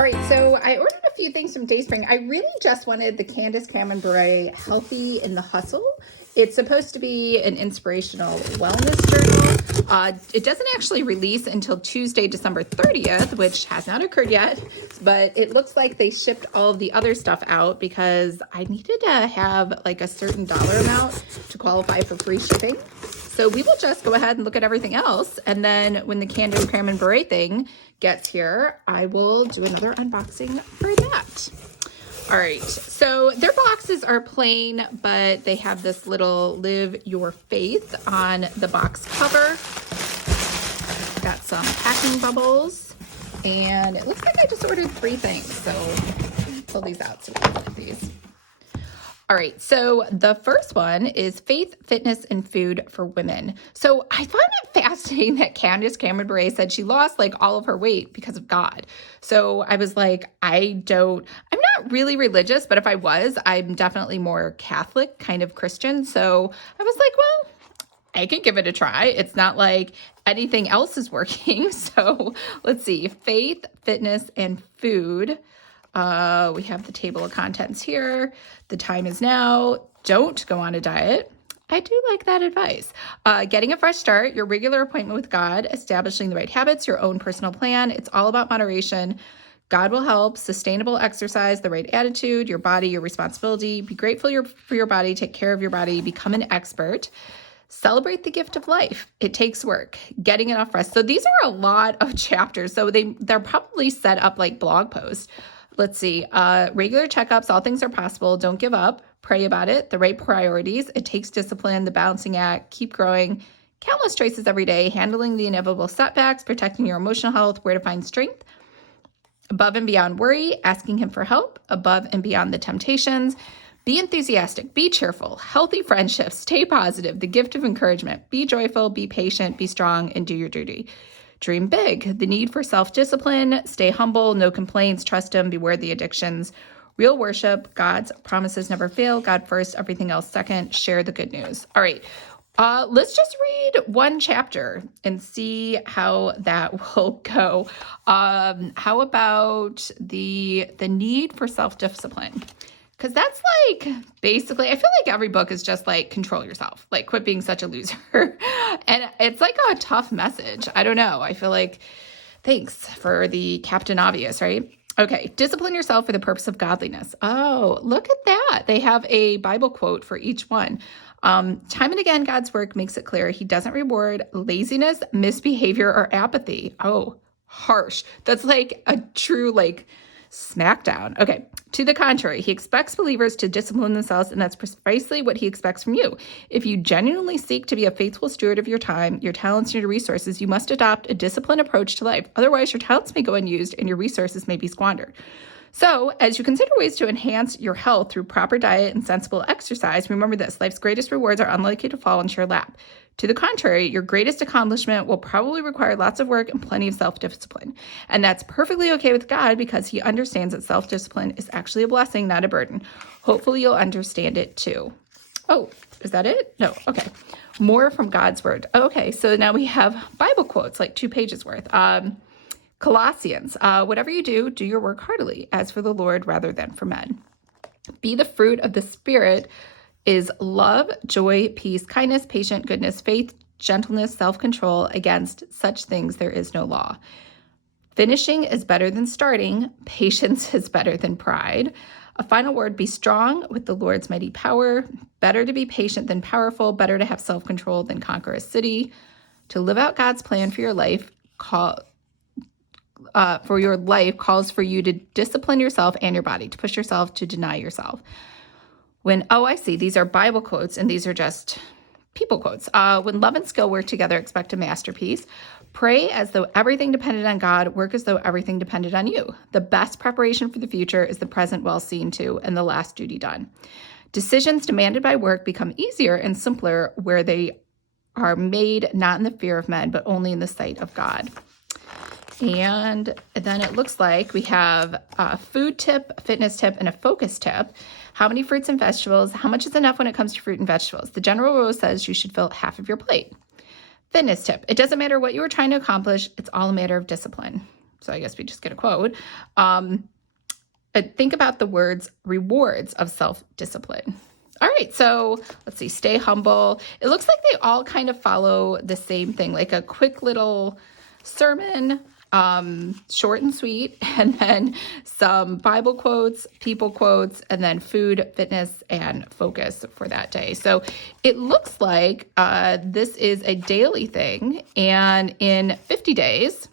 All right, so I ordered a few things from DaySpring. I really just wanted the Candace Cameron Bure Healthy in the Hustle. It's supposed to be an inspirational wellness journal. It doesn't actually release until Tuesday, December 30th, which has not occurred yet, but it looks like they shipped all of the other stuff out because I needed to have like a certain dollar amount to qualify for free shipping. So we will just go ahead and look at everything else. And then when the Candace Cameron Bure thing gets here, I will do another unboxing for that. All right, so their boxes are plain, but they have this little Live Your Faith on the box cover. Got some packing bubbles, and it looks like I just ordered 3 things. So let me pull these out so we can look at these. All right, so the first one is Faith, Fitness, and Food for Women. So I find it fascinating that Candace Cameron Bure said she lost like all of her weight because of God. So I was like, I'm not really religious, but if I was, I'm definitely more Catholic, kind of Christian. So I was like, well, I could give it a try. It's not like anything else is working. So let's see, Faith, Fitness, and Food. We have the table of contents here. The time is now. Don't go on a diet. I do like that advice. Getting a fresh start, your regular appointment with God, establishing the right habits, your own personal plan. It's all about moderation. God will help. Sustainable exercise, the right attitude, your body, your responsibility. Be grateful for your body. Take care of your body. Become an expert. Celebrate the gift of life. It takes work. Getting enough rest. So these are a lot of chapters. So they're probably set up like blog posts. Let's see, regular checkups, all things are possible. Don't give up. Pray about it. The right priorities. It takes discipline, the balancing act, keep growing. Countless choices every day, handling the inevitable setbacks, protecting your emotional health, where to find strength. Above and beyond worry, asking him for help. Above and beyond the temptations. Be enthusiastic, be cheerful, healthy friendships, stay positive, the gift of encouragement. Be joyful, be patient, be strong, and do your duty. Dream big, the need for self-discipline, stay humble, no complaints, trust him, beware the addictions. Real worship, God's promises never fail, God first, everything else second, share the good news. All right, let's just read one chapter and see how that will go. How about the need for self-discipline? Because that's like, basically, I feel like every book is just like, control yourself, like quit being such a loser. And it's like a tough message. I don't know. I feel like, thanks for the Captain Obvious, right? Okay, discipline yourself for the purpose of godliness. Oh, look at that. They have a Bible quote for each one. Time and again, God's work makes it clear he doesn't reward laziness, misbehavior, or apathy. Oh, harsh. That's like a true like smackdown. Okay. To the contrary, he expects believers to discipline themselves, and that's precisely what he expects from you. If you genuinely seek to be a faithful steward of your time, your talents, and your resources, you must adopt a disciplined approach to life. Otherwise, your talents may go unused and your resources may be squandered. So, as you consider ways to enhance your health through proper diet and sensible exercise, remember this: life's greatest rewards are unlikely to fall into your lap. To the contrary, your greatest accomplishment will probably require lots of work and plenty of self-discipline. And that's perfectly okay with God because he understands that self-discipline is actually a blessing, not a burden. Hopefully you'll understand it too. Oh, is that it? No. Okay. More from God's word. Okay. So now we have Bible quotes, like 2 pages worth. Colossians, whatever you do, do your work heartily, as for the Lord rather than for men. Be the fruit of the Spirit is love, joy, peace, kindness, patience, goodness, faith, gentleness, self-control. Against such things there is no law. Finishing is better than starting. Patience is better than pride. A final word, be strong with the Lord's mighty power. Better to be patient than powerful. Better to have self-control than conquer a city. To live out God's plan for your life calls for you to discipline yourself and your body, to push yourself, to deny yourself. I see, these are Bible quotes and these are just people quotes. When love and skill work together, expect a masterpiece. Pray as though everything depended on God. Work as though everything depended on you. The best preparation for the future is the present well seen to and the last duty done. Decisions demanded by work become easier and simpler where they are made not in the fear of men, but only in the sight of God. And then it looks like we have a food tip, a fitness tip, and a focus tip. How many fruits and vegetables? How much is enough when it comes to fruit and vegetables? The general rule says you should fill half of your plate. Fitness tip. It doesn't matter what you are trying to accomplish. It's all a matter of discipline. so I guess we just get a quote. Think about the words rewards of self-discipline. All right, so let's see, stay humble. It looks like they all kind of follow the same thing, like a quick little sermon, short and sweet, and then some Bible quotes, people quotes, and then food, fitness, and focus for that day. So it looks like this is a daily thing, and in 50 days,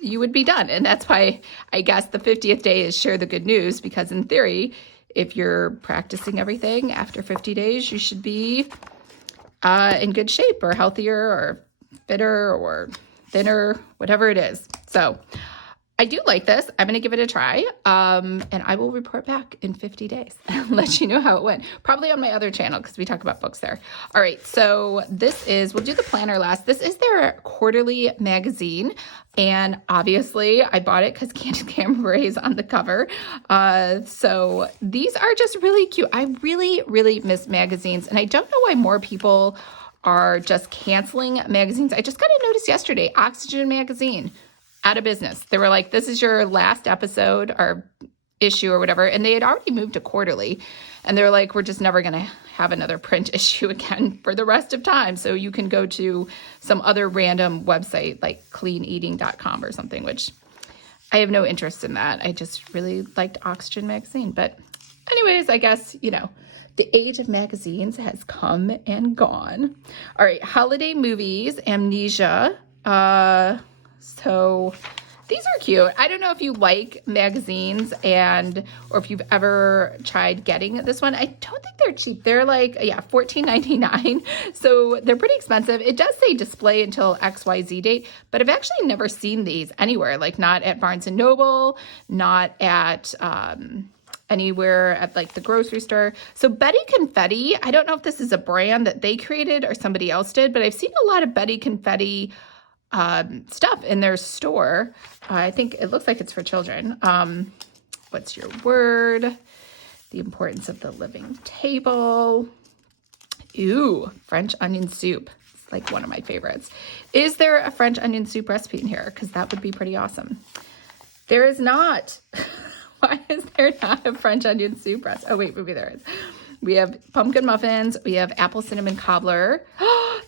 you would be done. And that's why I guess the 50th day is share the good news, because in theory, if you're practicing everything after 50 days, you should be in good shape or healthier or fitter or thinner, whatever it is. So I do like this. I'm going to give it a try. And I will report back in 50 days and let you know how it went. Probably on my other channel because we talk about books there. All right. So we'll do the planner last. This is their quarterly magazine. And obviously I bought it because Candace Cameron Bure is on the cover. So these are just really cute. I really, really miss magazines. And I don't know why more people are just canceling magazines. I just got a notice yesterday, Oxygen Magazine, out of business. They were like, this is your last episode or issue or whatever. And they had already moved to quarterly. And they're like, we're just never going to have another print issue again for the rest of time. So you can go to some other random website like cleaneating.com or something, which I have no interest in that. I just really liked Oxygen Magazine. But anyways, I guess, the age of magazines has come and gone. All right, holiday movies, Amnesia. So these are cute. I don't know if you like magazines or if you've ever tried getting this one. I don't think they're cheap. They're like, $14.99. So they're pretty expensive. It does say display until XYZ date, but I've actually never seen these anywhere, like not at Barnes & Noble, not at anywhere at like the grocery store. So Betty Confetti, I don't know if this is a brand that they created or somebody else did, but I've seen a lot of Betty Confetti stuff in their store. I think it looks like it's for children. What's your word? The importance of the living table. Ooh, French onion soup. It's like one of my favorites. Is there a French onion soup recipe in here? Because that would be pretty awesome. There is not. Why is there not a French onion soup recipe? Oh, wait, maybe there is. We have pumpkin muffins. We have apple cinnamon cobbler.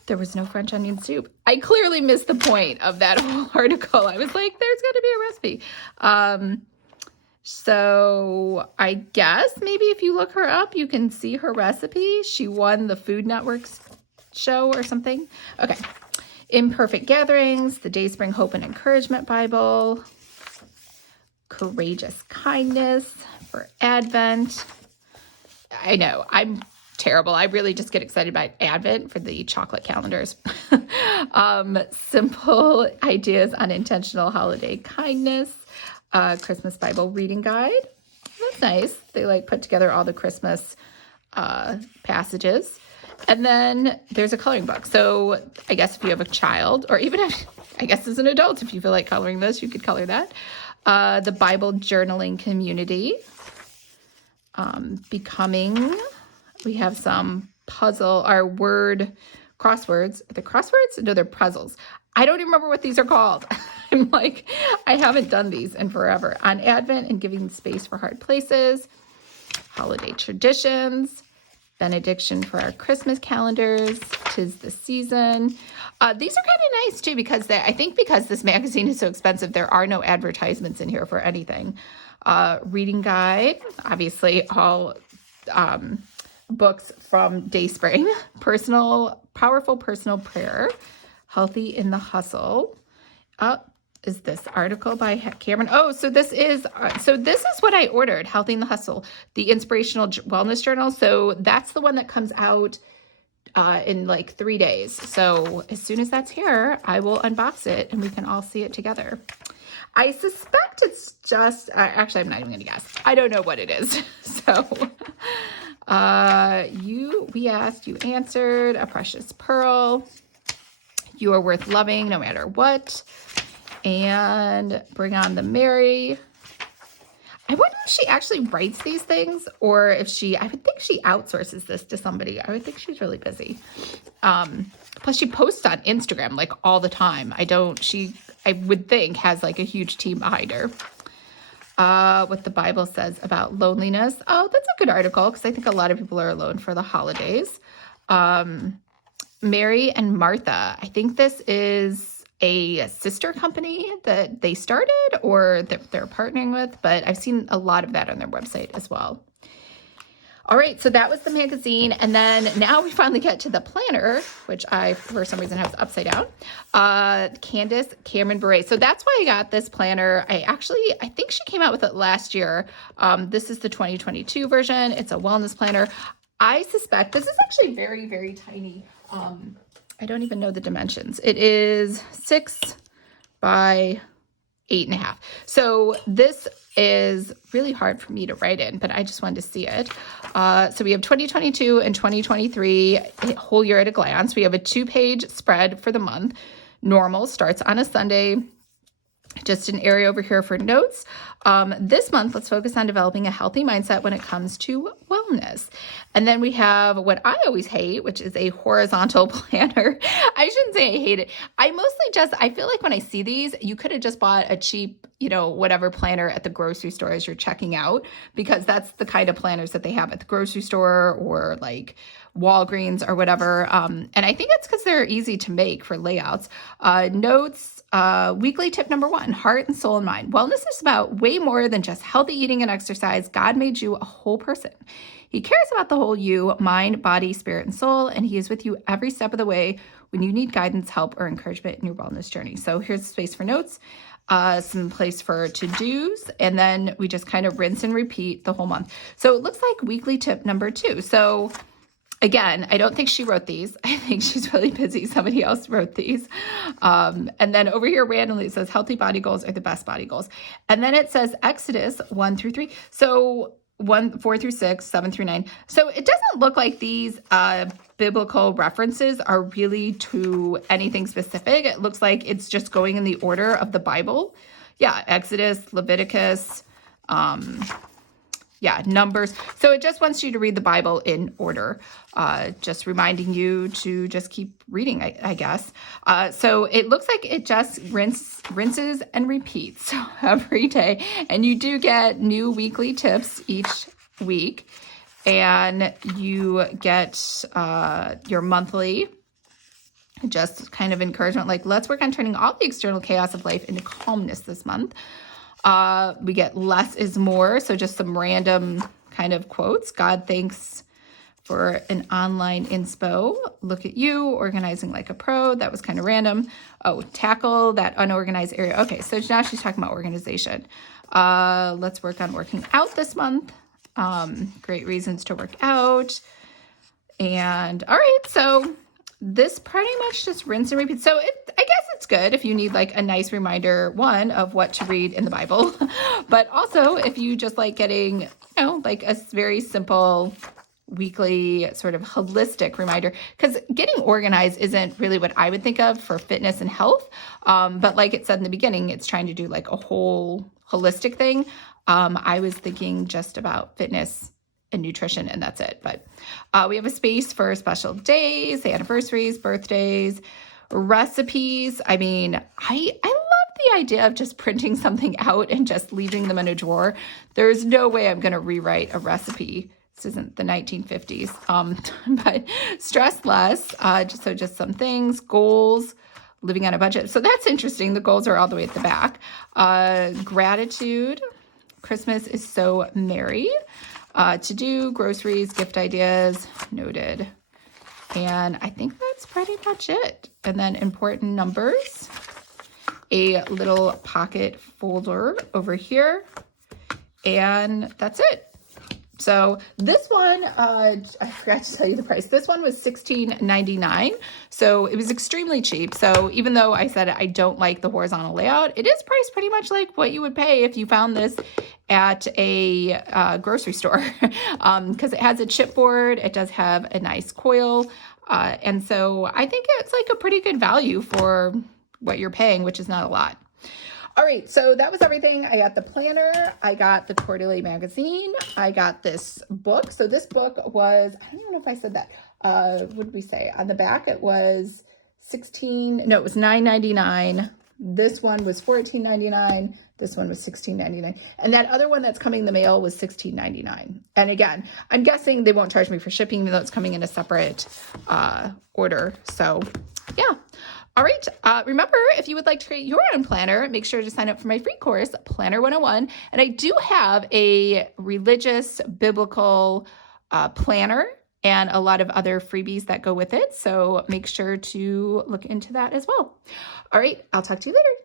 There was no French onion soup. I clearly missed the point of that whole article. I was like, there's got to be a recipe. So I guess maybe if you look her up, you can see her recipe. She won the Food Network's show or something. Okay. Imperfect Gatherings, the DaySpring Hope and Encouragement Bible, Courageous Kindness for Advent. I know, I'm terrible. I really just get excited about Advent for the chocolate calendars. Simple Ideas on Intentional Holiday Kindness, Christmas Bible Reading Guide. That's nice. They put together all the Christmas passages. And then there's a coloring book. So I guess if you have a child, or even I guess as an adult, if you feel like coloring this, you could color that. The Bible Journaling Community. Becoming, we have some word crosswords. Are they crosswords? No, they're puzzles. I don't even remember what these are called. I'm like, I haven't done these in forever. On Advent and Giving Space for Hard Places, Holiday Traditions, Benediction for Our Christmas Calendars, 'Tis the Season. These are kind of nice too, because I think because this magazine is so expensive, there are no advertisements in here for anything. Reading guide, obviously all books from DaySpring. Powerful personal prayer, Healthy in the Hustle. Is this article by Cameron? Oh, so this is what I ordered, Healthy in the Hustle, the Inspirational Wellness Journal. So that's the one that comes out in like 3 days. So as soon as that's here, I will unbox it and we can all see it together. I suspect it's just, actually, I'm not even going to guess. I don't know what it is. So, we asked, you answered, A Precious Pearl. You are worth loving no matter what. And Bring on the Merry. I wonder if she actually writes these things or if I would think she outsources this to somebody. I would think she's really busy. Plus she posts on Instagram like all the time. I would think has like a huge team behind her. What the Bible says about loneliness. Oh, that's a good article because I think a lot of people are alone for the holidays. Mary and Martha. I think this is a sister company that they started or that they're partnering with, but I've seen a lot of that on their website as well. All right, so that was the magazine. And then now we finally get to the planner, which I, for some reason, have upside down. Candace Cameron Bure. So that's why I got this planner. I think she came out with it last year. This is the 2022 version. It's a wellness planner. I suspect this is actually very, very tiny. I don't even know the dimensions. It is 6 by 8.5. So this is really hard for me to write in, but I just wanted to see it. So we have 2022 and 2023, whole year at a glance. We have a 2-page spread for the month. Normal starts on a Sunday. Just an area over here for notes. This month, let's focus on developing a healthy mindset when it comes to wellness. And then we have what I always hate, which is a horizontal planner. I shouldn't say I hate it. I feel like when I see these, you could have just bought a cheap, whatever planner at the grocery store as you're checking out, because that's the kind of planners that they have at the grocery store or like Walgreens or whatever. And I think it's because they're easy to make for layouts. Notes, weekly tip number 1, heart and soul and mind. Wellness is about way more than just healthy eating and exercise. God made you a whole person. He cares about the whole you, mind, body, spirit, and soul, and he is with you every step of the way when you need guidance, help, or encouragement in your wellness journey. So here's a space for notes, some place for to-dos, and then we just kind of rinse and repeat the whole month. So it looks like weekly tip number 2. So again, I don't think she wrote these. I think she's really busy. Somebody else wrote these. And then over here randomly it says healthy body goals are the best body goals. And then it says Exodus 1 through 3. So 4 through 6, 7 through 9. So it doesn't look like these biblical references are really to anything specific. It looks like it's just going in the order of the Bible. Yeah, Exodus, Leviticus, Numbers. So it just wants you to read the Bible in order, just reminding you to just keep reading, I guess. So it looks like it just rinses and repeats every day. And you do get new weekly tips each week. And you get your monthly just kind of encouragement, like let's work on turning all the external chaos of life into calmness this month. We get less is more. So just some random kind of quotes. God thanks for an online inspo. Look at you organizing like a pro. That was kind of random. Oh, tackle that unorganized area. Okay. So now she's talking about organization. Let's work on working out this month. Great reasons to work out. And all right. So this pretty much just rinse and repeat. So I guess it's good if you need like a nice reminder, one, of what to read in the Bible, but also if you just like getting, like a very simple weekly sort of holistic reminder, because getting organized isn't really what I would think of for fitness and health. But like it said in the beginning, it's trying to do like a whole holistic thing. I was thinking just about fitness and nutrition, and that's it. But we have a space for special days, anniversaries, birthdays, recipes. I mean, I love the idea of just printing something out and just leaving them in a drawer. There's no way I'm going to rewrite a recipe. This isn't the 1950s. But stress less, just some things, goals, living on a budget. So that's interesting. The goals are all the way at the back. Gratitude. Christmas is so merry. To do, groceries, gift ideas, noted. And I think that's pretty much it. And then important numbers, a little pocket folder over here, and that's it. So this one, I forgot to tell you the price. This one was $16.99. So it was extremely cheap. So even though I said I don't like the horizontal layout, it is priced pretty much like what you would pay if you found this at a grocery store, because it has a chipboard. It does have a nice coil. And so I think it's like a pretty good value for what you're paying, which is not a lot. All right, so that was everything. I got the planner. I got the quarterly magazine. I got this book. So this book was, I don't even know if I said that. What did we say? On the back, it was $9.99. This one was $14.99. This one was $16.99. And that other one that's coming in the mail was $16.99. And again, I'm guessing they won't charge me for shipping, even though it's coming in a separate order. So yeah. All right. Remember, if you would like to create your own planner, make sure to sign up for my free course, Planner 101. And I do have a religious biblical planner and a lot of other freebies that go with it. So make sure to look into that as well. All right. I'll talk to you later.